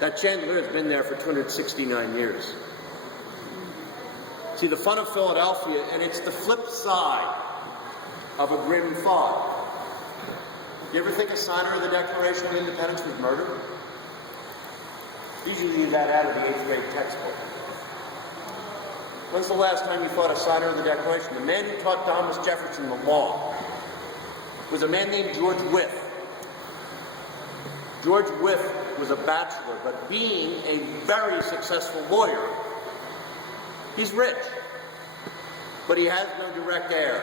That chandelier has been there for 269 years. See, the fun of Philadelphia, and it's the flip side of a grim thought. You ever think a signer of the Declaration of Independence was murdered? Usually leave that out of the 8th grade textbook. When's the last time you thought a signer of the Declaration? The man who taught Thomas Jefferson the law was a man named George Wythe. George Wythe was a bachelor, but being a very successful lawyer, he's rich, but he has no direct heir.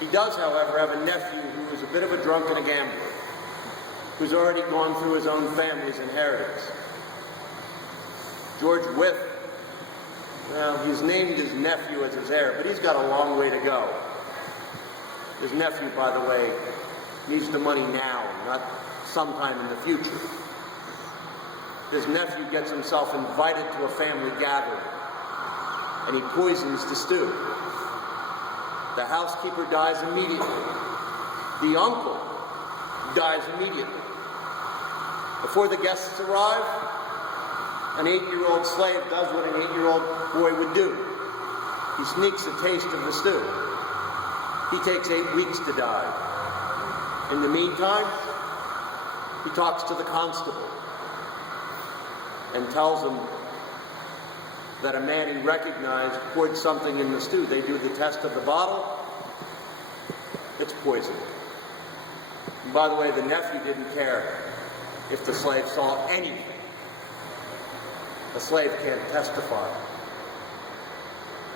He does, however, have a nephew who is a bit of a drunk and a gambler, who's already gone through his own family's inheritance. George Wythe, well, he's named his nephew as his heir, but he's got a long way to go. His nephew, by the way, needs the money now, not sometime in the future. His nephew gets himself invited to a family gathering, and he poisons the stew. The housekeeper dies immediately. The uncle dies immediately. Before the guests arrive, an 8-year-old slave does what an 8-year-old boy would do. He sneaks a taste of the stew. He takes 8 weeks to die. In the meantime, he talks to the constable and tells him that a man he recognized poured something in the stew. They do the test of the bottle. It's poison. And by the way, the nephew didn't care if the slave saw anything. The slave can't testify.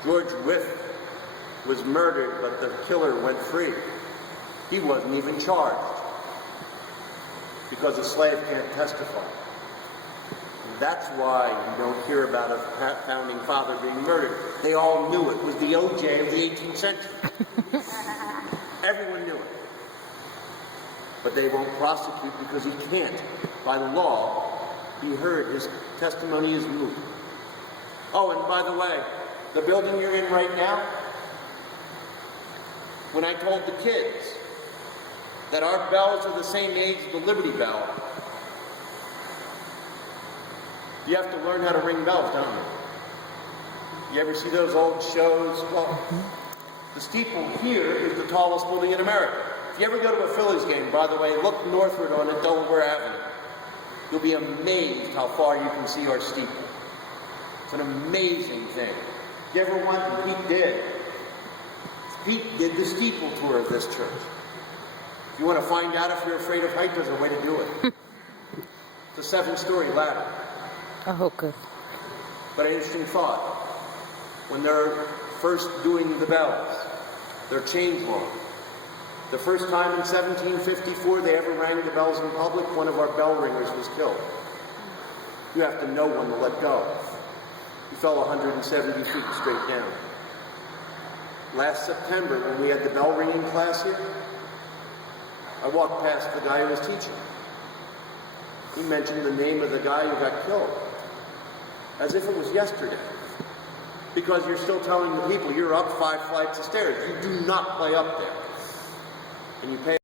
George Wythe was murdered, but the killer went free. He wasn't even charged because a slave can't testify. That's why you don't hear about a founding father being murdered. They all knew it. It was the OJ of the 18th century. Everyone knew it. But they won't prosecute because he can't. By the law, he heard his testimony is moot. Oh, and by the way, the building you're in right now, when I told the kids that our bells are the same age as the Liberty Bell, you have to learn how to ring bells, don't you? You ever see those old shows? Well, the steeple here is the tallest building in America. If you ever go to a Phillies game, by the way, look northward on Delaware Avenue. You'll be amazed how far you can see our steeple. It's an amazing thing. You ever went, and Pete did. Pete did the steeple tour of this church. If you want to find out if you're afraid of height, there's a way to do it. It's a 7-story ladder. Oh, good. But an interesting thought. When they're first doing the bells, they're chain long. The first time in 1754 they ever rang the bells in public, one of our bell ringers was killed. You have to know when to let go. He fell 170 feet straight down. Last September, when we had the bell ringing class here, I walked past the guy who was teaching. He mentioned the name of the guy who got killed, as if it was yesterday. Because you're still telling the people you're up 5 flights of stairs. You do not play up there. And you pay